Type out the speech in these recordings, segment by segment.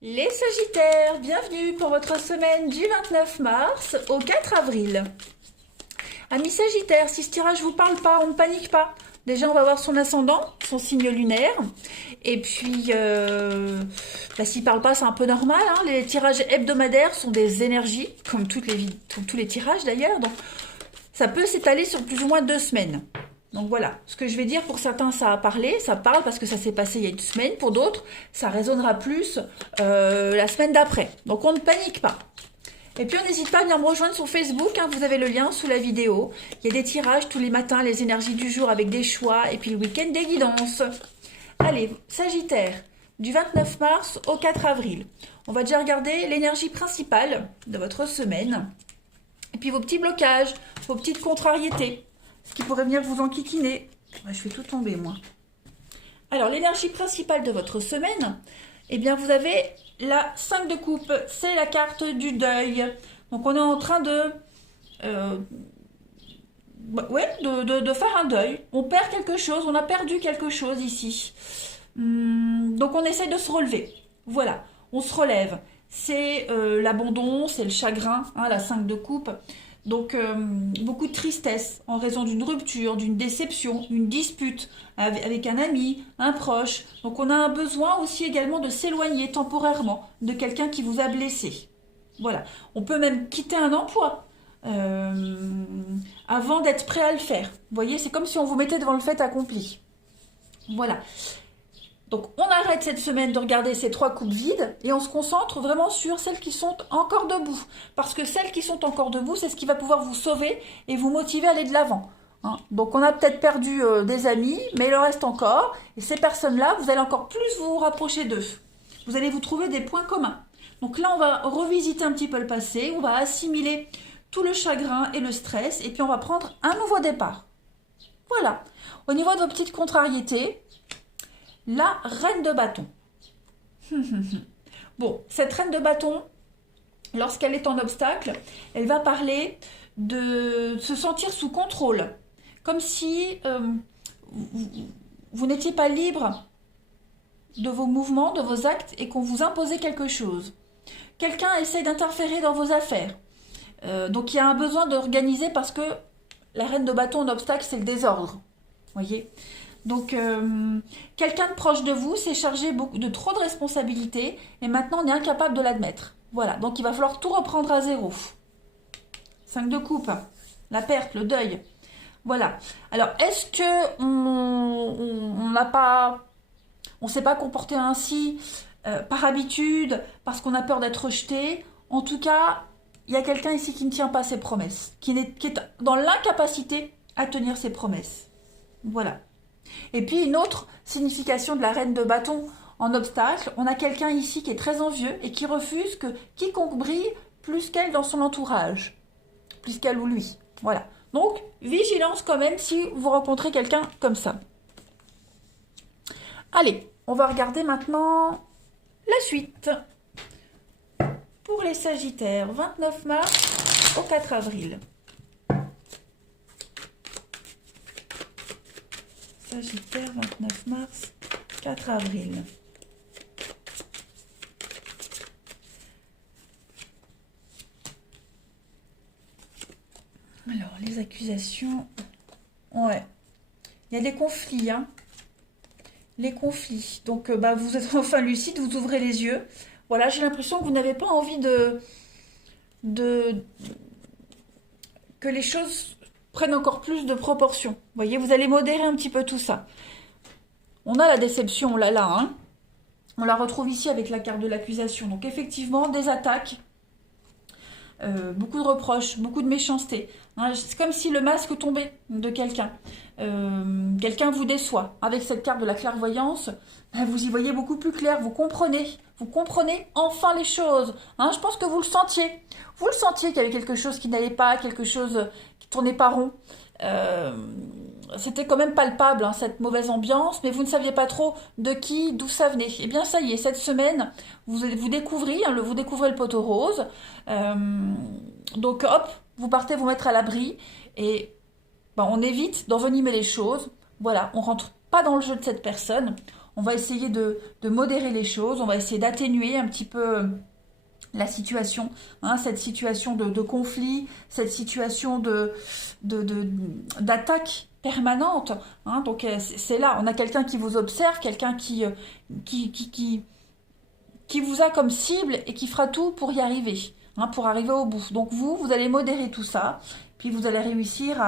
Les Sagittaires, bienvenue pour votre semaine du 29 mars au 4 avril. Amis Sagittaires, si ce tirage vous parle pas, on ne panique pas. Déjà, on va voir son ascendant, son signe lunaire. Et puis, s'il parle pas, c'est un peu normal. Hein. Les tirages hebdomadaires sont des énergies, comme tous les tirages d'ailleurs. Donc, ça peut s'étaler sur plus ou moins 2 semaines. Donc voilà, ce que je vais dire, pour certains ça a parlé, ça parle parce que ça s'est passé il y a une semaine, pour d'autres ça résonnera plus la semaine d'après. Donc on ne panique pas. Et puis on n'hésite pas à venir me rejoindre sur Facebook, hein, vous avez le lien sous la vidéo. Il y a des tirages tous les matins, les énergies du jour avec des choix, et puis le week-end des guidances. Allez, Sagittaire, du 29 mars au 4 avril. On va déjà regarder l'énergie principale de votre semaine. Et puis vos petits blocages, vos petites contrariétés. Ce qui pourrait venir vous enquiquiner. Ouais, je fais tout tomber, moi. Alors, l'énergie principale de votre semaine, eh bien, vous avez la 5 de coupe. C'est la carte du deuil. Donc, on est en train de faire un deuil. On perd quelque chose, on a perdu quelque chose ici. Donc, on essaie de se relever. Voilà, on se relève. C'est l'abandon, c'est le chagrin, hein, la 5 de coupe. Donc, beaucoup de tristesse en raison d'une rupture, d'une déception, d'une dispute avec un ami, un proche. Donc, on a un besoin aussi également de s'éloigner temporairement de quelqu'un qui vous a blessé. Voilà. On peut même quitter un emploi avant d'être prêt à le faire. Vous voyez, c'est comme si on vous mettait devant le fait accompli. Voilà. Donc, on arrête cette semaine de regarder ces 3 coupes vides et on se concentre vraiment sur celles qui sont encore debout. Parce que celles qui sont encore debout, c'est ce qui va pouvoir vous sauver et vous motiver à aller de l'avant. Hein. Donc, on a peut-être perdu des amis, mais il en reste encore. Et ces personnes-là, vous allez encore plus vous rapprocher d'eux. Vous allez vous trouver des points communs. Donc là, on va revisiter un petit peu le passé. On va assimiler tout le chagrin et le stress. Et puis, on va prendre un nouveau départ. Voilà. Au niveau de vos petites contrariétés, la reine de bâton. Bon, cette reine de bâton, lorsqu'elle est en obstacle, elle va parler de se sentir sous contrôle. Comme si vous n'étiez pas libre de vos mouvements, de vos actes, et qu'on vous imposait quelque chose. Quelqu'un essaie d'interférer dans vos affaires. Donc il y a un besoin d'organiser parce que la reine de bâton en obstacle, c'est le désordre. Voyez ? Donc, quelqu'un de proche de vous s'est chargé de trop de responsabilités et maintenant on est incapable de l'admettre. Voilà, donc il va falloir tout reprendre à zéro. 5 de coupe, la perte, le deuil. Voilà. Alors, est-ce que on n'a pas, on s'est pas comporté ainsi par habitude, parce qu'on a peur d'être rejeté? En tout cas, il y a quelqu'un ici qui ne tient pas ses promesses, qui est dans l'incapacité à tenir ses promesses. Voilà. Et puis une autre signification de la reine de bâton en obstacle, on a quelqu'un ici qui est très envieux et qui refuse que quiconque brille plus qu'elle dans son entourage, plus qu'elle ou lui. Voilà. Donc, vigilance quand même si vous rencontrez quelqu'un comme ça. Allez, on va regarder maintenant la suite. Pour les Sagittaires, 29 mars au 4 avril. Sagittaire, 29 mars, 4 avril. Alors, les accusations. Ouais. Il y a des conflits, hein. Les conflits. Donc, vous êtes enfin lucide, vous ouvrez les yeux. Voilà, j'ai l'impression que vous n'avez pas envie que les choses prennent encore plus de proportions. Vous voyez, vous allez modérer un petit peu tout ça. On a la déception, là, hein. On la retrouve ici avec la carte de l'accusation. Donc effectivement, des attaques, beaucoup de reproches, beaucoup de méchanceté. Hein, c'est comme si le masque tombait de quelqu'un. Quelqu'un vous déçoit. Avec cette carte de la clairvoyance, vous y voyez beaucoup plus clair, vous comprenez enfin les choses. Hein, je pense que vous le sentiez. Vous le sentiez qu'il y avait quelque chose qui n'allait pas, quelque chose qui tournait pas rond. C'était quand même palpable, hein, cette mauvaise ambiance, mais vous ne saviez pas trop de qui, d'où ça venait. Eh bien, ça y est, cette semaine, vous découvrez, hein, vous découvrez le poteau rose. Donc, hop, vous partez vous mettre à l'abri et on évite d'envenimer les choses. Voilà, on rentre pas dans le jeu de cette personne. on va essayer de modérer les choses, on va essayer d'atténuer un petit peu la situation, hein, cette situation de conflit, cette situation d'attaque permanente. Hein, donc c'est là, on a quelqu'un qui vous observe, quelqu'un qui, qui, qui vous a comme cible et qui fera tout pour y arriver, hein, pour arriver au bout. Donc vous allez modérer tout ça, puis vous allez réussir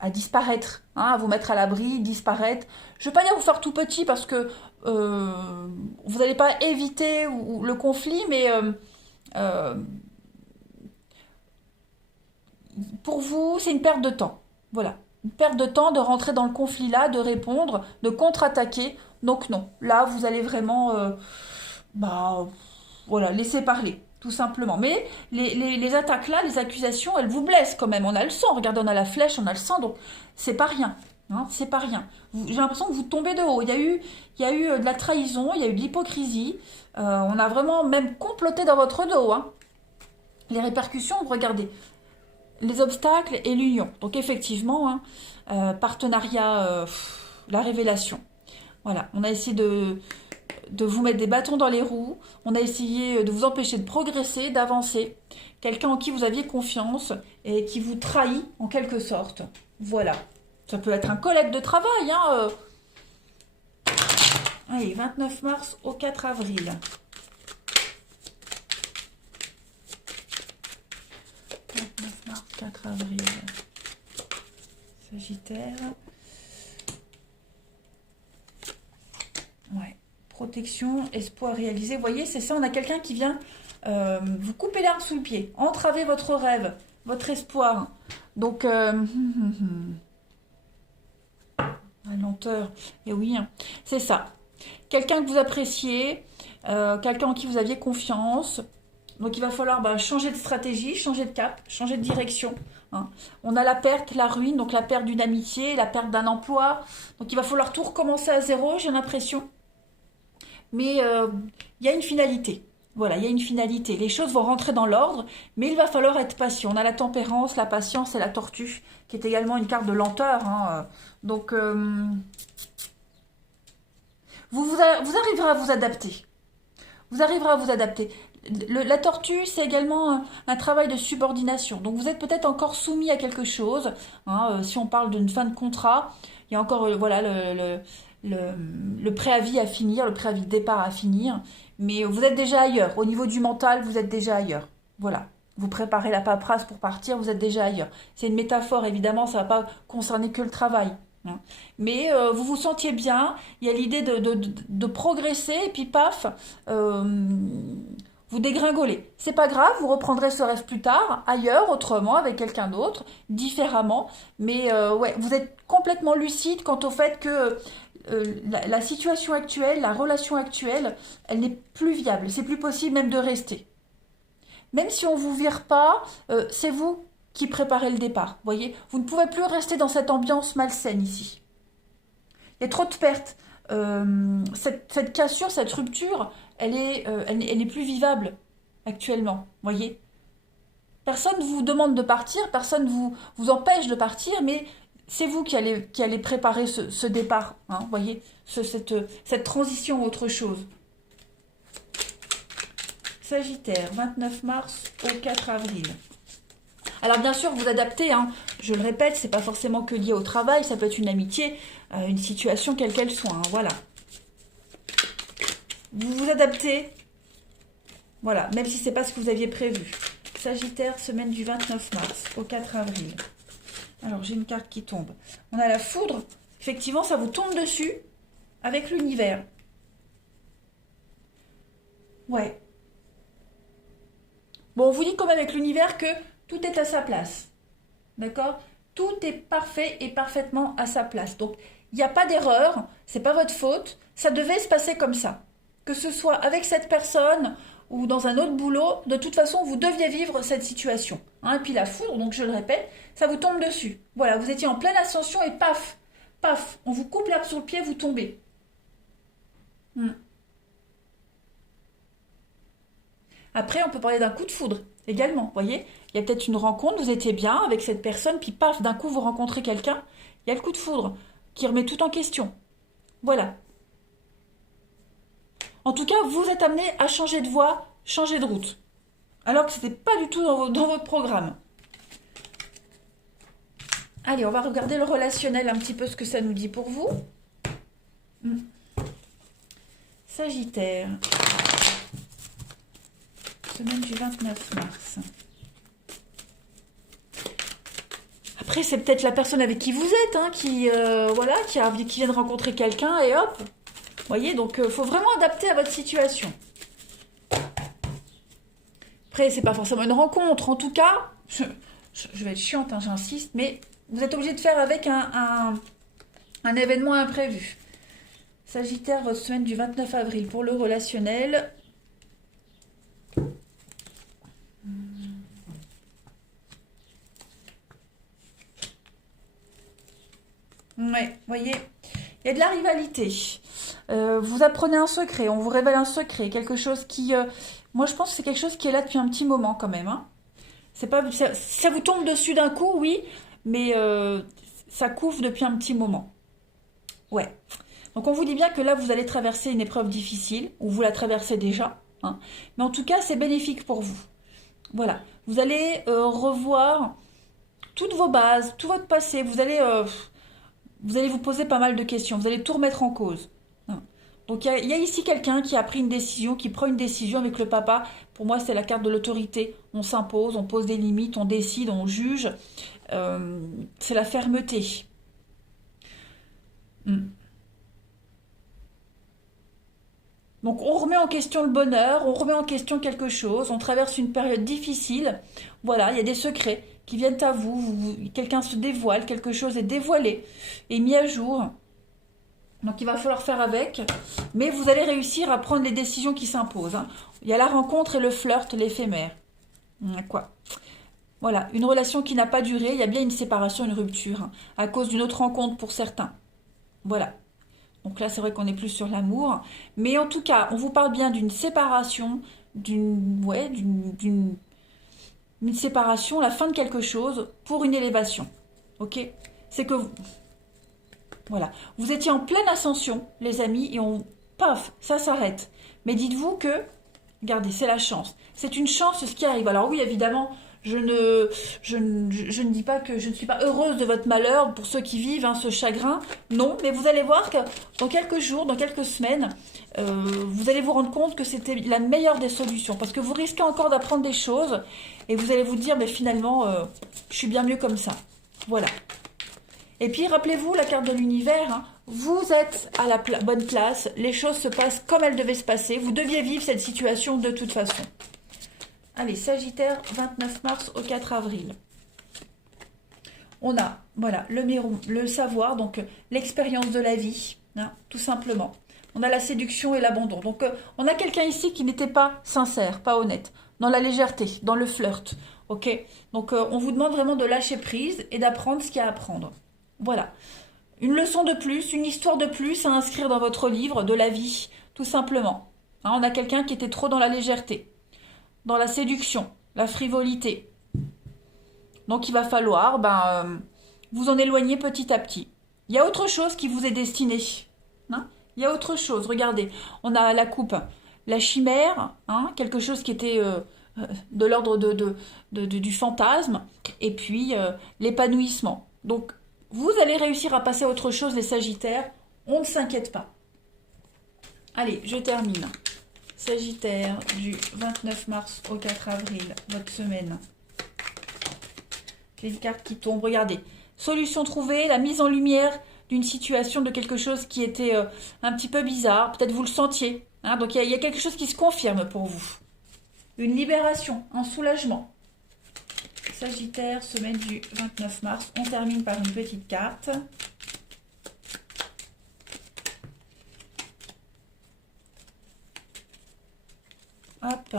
à disparaître, hein, à vous mettre à l'abri, disparaître. Je ne vais pas dire vous faire tout petit parce que vous n'allez pas éviter le conflit, mais pour vous, c'est une perte de temps. Voilà. Une perte de temps de rentrer dans le conflit là, de répondre, de contre-attaquer. Donc non. Là, vous allez vraiment voilà, laisser parler, tout simplement. Mais les attaques là, les accusations, elles vous blessent quand même. On a le sang. Regardez, on a la flèche, on a le sang. Donc, c'est pas rien. Hein, c'est pas rien. J'ai l'impression que vous tombez de haut. Il y a eu de la trahison, il y a eu de l'hypocrisie. On a vraiment même comploté dans votre dos. Hein. Les répercussions, regardez. Les obstacles et l'union. Donc effectivement, hein, partenariat, la révélation. Voilà, on a essayé de vous mettre des bâtons dans les roues. On a essayé de vous empêcher de progresser, d'avancer. Quelqu'un en qui vous aviez confiance et qui vous trahit en quelque sorte. Voilà. Ça peut être un collègue de travail. Hein. Allez, 29 mars au 4 avril. 29 mars, 4 avril. Sagittaire. Ouais. Protection, espoir réalisé. Vous voyez, c'est ça, on a quelqu'un qui vient vous couper l'herbe sous le pied, entraver votre rêve, votre espoir. Donc, la lenteur, et oui, hein, c'est ça. Quelqu'un que vous appréciez, quelqu'un en qui vous aviez confiance. Donc il va falloir changer de stratégie, changer de cap, changer de direction. Hein. On a la perte, la ruine, donc la perte d'une amitié, la perte d'un emploi. Donc il va falloir tout recommencer à zéro, j'ai l'impression. Mais il y a une finalité. Voilà, il y a une finalité. Les choses vont rentrer dans l'ordre, mais il va falloir être patient. On a la tempérance, la patience et la tortue, qui est également une carte de lenteur. Hein. Donc, vous arriverez à vous adapter. Vous arriverez à vous adapter. La tortue, c'est également un travail de subordination. Donc, vous êtes peut-être encore soumis à quelque chose. Hein, si on parle d'une fin de contrat, il y a encore voilà, le préavis à finir, le préavis de départ à finir. Mais vous êtes déjà ailleurs. Au niveau du mental, vous êtes déjà ailleurs. Voilà. Vous préparez la paperasse pour partir, vous êtes déjà ailleurs. C'est une métaphore, évidemment, ça ne va pas concerner que le travail. Hein. Mais vous vous sentiez bien, il y a l'idée de progresser, et puis paf, vous dégringolez. C'est pas grave, vous reprendrez ce rêve plus tard, ailleurs, autrement, avec quelqu'un d'autre, différemment. Mais ouais, vous êtes complètement lucide quant au fait que la situation actuelle, la relation actuelle, elle n'est plus viable. C'est plus possible même de rester. Même si on ne vous vire pas, c'est vous qui préparez le départ. Voyez, vous ne pouvez plus rester dans cette ambiance malsaine ici. Il y a trop de pertes. Cette cassure, cette rupture, elle est plus vivable actuellement. Voyez, personne ne vous demande de partir, personne ne vous empêche de partir, mais c'est vous qui allez préparer ce départ. Hein, voyez, cette transition à autre chose. Sagittaire, 29 mars au 4 avril. Alors bien sûr, vous adaptez, hein, je le répète, c'est pas forcément que lié au travail, ça peut être une amitié, une situation quelle qu'elle soit, hein, voilà. Vous vous adaptez, voilà, même si c'est pas ce que vous aviez prévu. Sagittaire, semaine du 29 mars au 4 avril. Alors j'ai une carte qui tombe. On a la foudre, effectivement ça vous tombe dessus avec l'univers. Ouais. Bon, on vous dit comme avec l'univers que tout est à sa place. D'accord? Tout est parfait et parfaitement à sa place. Donc, il n'y a pas d'erreur, c'est pas votre faute, ça devait se passer comme ça. Que ce soit avec cette personne ou dans un autre boulot, de toute façon, vous deviez vivre cette situation. Hein, et puis la foudre, donc je le répète, ça vous tombe dessus. Voilà, vous étiez en pleine ascension et paf, paf, on vous coupe l'herbe sur le pied, vous tombez. Après, on peut parler d'un coup de foudre également, vous voyez. Il y a peut-être une rencontre, vous étiez bien avec cette personne, puis paf, d'un coup, vous rencontrez quelqu'un, il y a le coup de foudre qui remet tout en question. Voilà. En tout cas, vous êtes amené à changer de voie, changer de route. Alors que ce n'était pas du tout dans votre programme. Allez, on va regarder le relationnel, un petit peu ce que ça nous dit pour vous. Sagittaire. Semaine du 29 mars. Après, c'est peut-être la personne avec qui vous êtes, hein, qui vient de rencontrer quelqu'un et hop. Vous voyez, donc il faut vraiment adapter à votre situation. Après, c'est pas forcément une rencontre. En tout cas, je vais être chiante, hein, j'insiste, mais vous êtes obligé de faire avec un événement imprévu. Sagittaire, votre semaine du 29 avril pour le relationnel. Ouais, voyez, il y a de la rivalité. Vous apprenez un secret, on vous révèle un secret, quelque chose qui... moi, je pense que c'est quelque chose qui est là depuis un petit moment quand même. Hein. C'est pas, ça vous tombe dessus d'un coup, oui, mais ça couvre depuis un petit moment. Ouais. Donc, on vous dit bien que là, vous allez traverser une épreuve difficile, ou vous la traversez déjà. Hein. Mais en tout cas, c'est bénéfique pour vous. Voilà. Vous allez revoir toutes vos bases, tout votre passé. Vous allez vous poser pas mal de questions. Vous allez tout remettre en cause. Hein. Donc, il y a ici quelqu'un qui a pris une décision, qui prend une décision avec le papa. Pour moi, c'est la carte de l'autorité. On s'impose, on pose des limites, on décide, on juge. C'est la fermeté. Donc, on remet en question le bonheur, on remet en question quelque chose, on traverse une période difficile. Voilà, il y a des secrets qui viennent à vous, quelqu'un se dévoile, quelque chose est dévoilé et mis à jour. Donc, il va falloir faire avec, mais vous allez réussir à prendre les décisions qui s'imposent. Hein. Il y a la rencontre et le flirt, l'éphémère. Quoi ? Voilà, une relation qui n'a pas duré, il y a bien une séparation, une rupture, hein, à cause d'une autre rencontre pour certains. Voilà. Donc là, c'est vrai qu'on est plus sur l'amour. Mais en tout cas, on vous parle bien d'une séparation, d'une séparation, la fin de quelque chose pour une élévation. Ok ? C'est que, voilà, vous étiez en pleine ascension, les amis, et paf, ça s'arrête. Mais dites-vous que, regardez, c'est la chance. C'est une chance ce qui arrive. Alors oui, évidemment, je ne dis pas que je ne suis pas heureuse de votre malheur pour ceux qui vivent ce chagrin. Non, mais vous allez voir que dans quelques jours, dans quelques semaines, vous allez vous rendre compte que c'était la meilleure des solutions. Parce que vous risquez encore d'apprendre des choses et vous allez vous dire, mais finalement, je suis bien mieux comme ça. Voilà. Et puis, rappelez-vous, la carte de l'univers, hein, vous êtes à la bonne place. Les choses se passent comme elles devaient se passer. Vous deviez vivre cette situation de toute façon. Allez, Sagittaire, 29 mars au 4 avril. On a, voilà, le savoir, donc l'expérience de la vie, hein, tout simplement. On a la séduction et l'abandon. Donc, on a quelqu'un ici qui n'était pas sincère, pas honnête, dans la légèreté, dans le flirt. Ok ? Donc, on vous demande vraiment de lâcher prise et d'apprendre ce qu'il y a à apprendre. Voilà. Une leçon de plus, une histoire de plus à inscrire dans votre livre de la vie, tout simplement. Hein, on a quelqu'un qui était trop dans la légèreté, dans la séduction, la frivolité. Donc il va falloir vous en éloigner petit à petit. Il y a autre chose qui vous est destiné. Hein, il y a autre chose, regardez. On a la coupe, la chimère, hein, quelque chose qui était de l'ordre du fantasme, et puis l'épanouissement. Donc vous allez réussir à passer à autre chose, les Sagittaires. On ne s'inquiète pas. Allez, je termine. Sagittaire, du 29 mars au 4 avril, votre semaine. Les cartes qui tombent, regardez. Solution trouvée, la mise en lumière d'une situation, de quelque chose qui était un petit peu bizarre. Peut-être vous le sentiez. Hein, donc il y a quelque chose qui se confirme pour vous. Une libération, un soulagement. Sagittaire, semaine du 29 mars. On termine par une petite carte. Hop.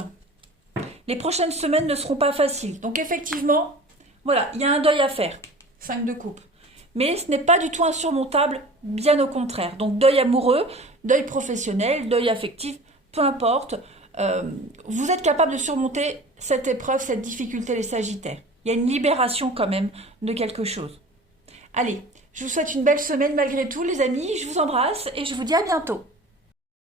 Les prochaines semaines ne seront pas faciles. Donc effectivement, voilà, il y a un deuil à faire. 5 de coupe. Mais ce n'est pas du tout insurmontable, bien au contraire. Donc deuil amoureux, deuil professionnel, deuil affectif, peu importe. Vous êtes capable de surmonter cette épreuve, cette difficulté, les Sagittaires. Il y a une libération quand même de quelque chose. Allez, je vous souhaite une belle semaine malgré tout, les amis. Je vous embrasse et je vous dis à bientôt.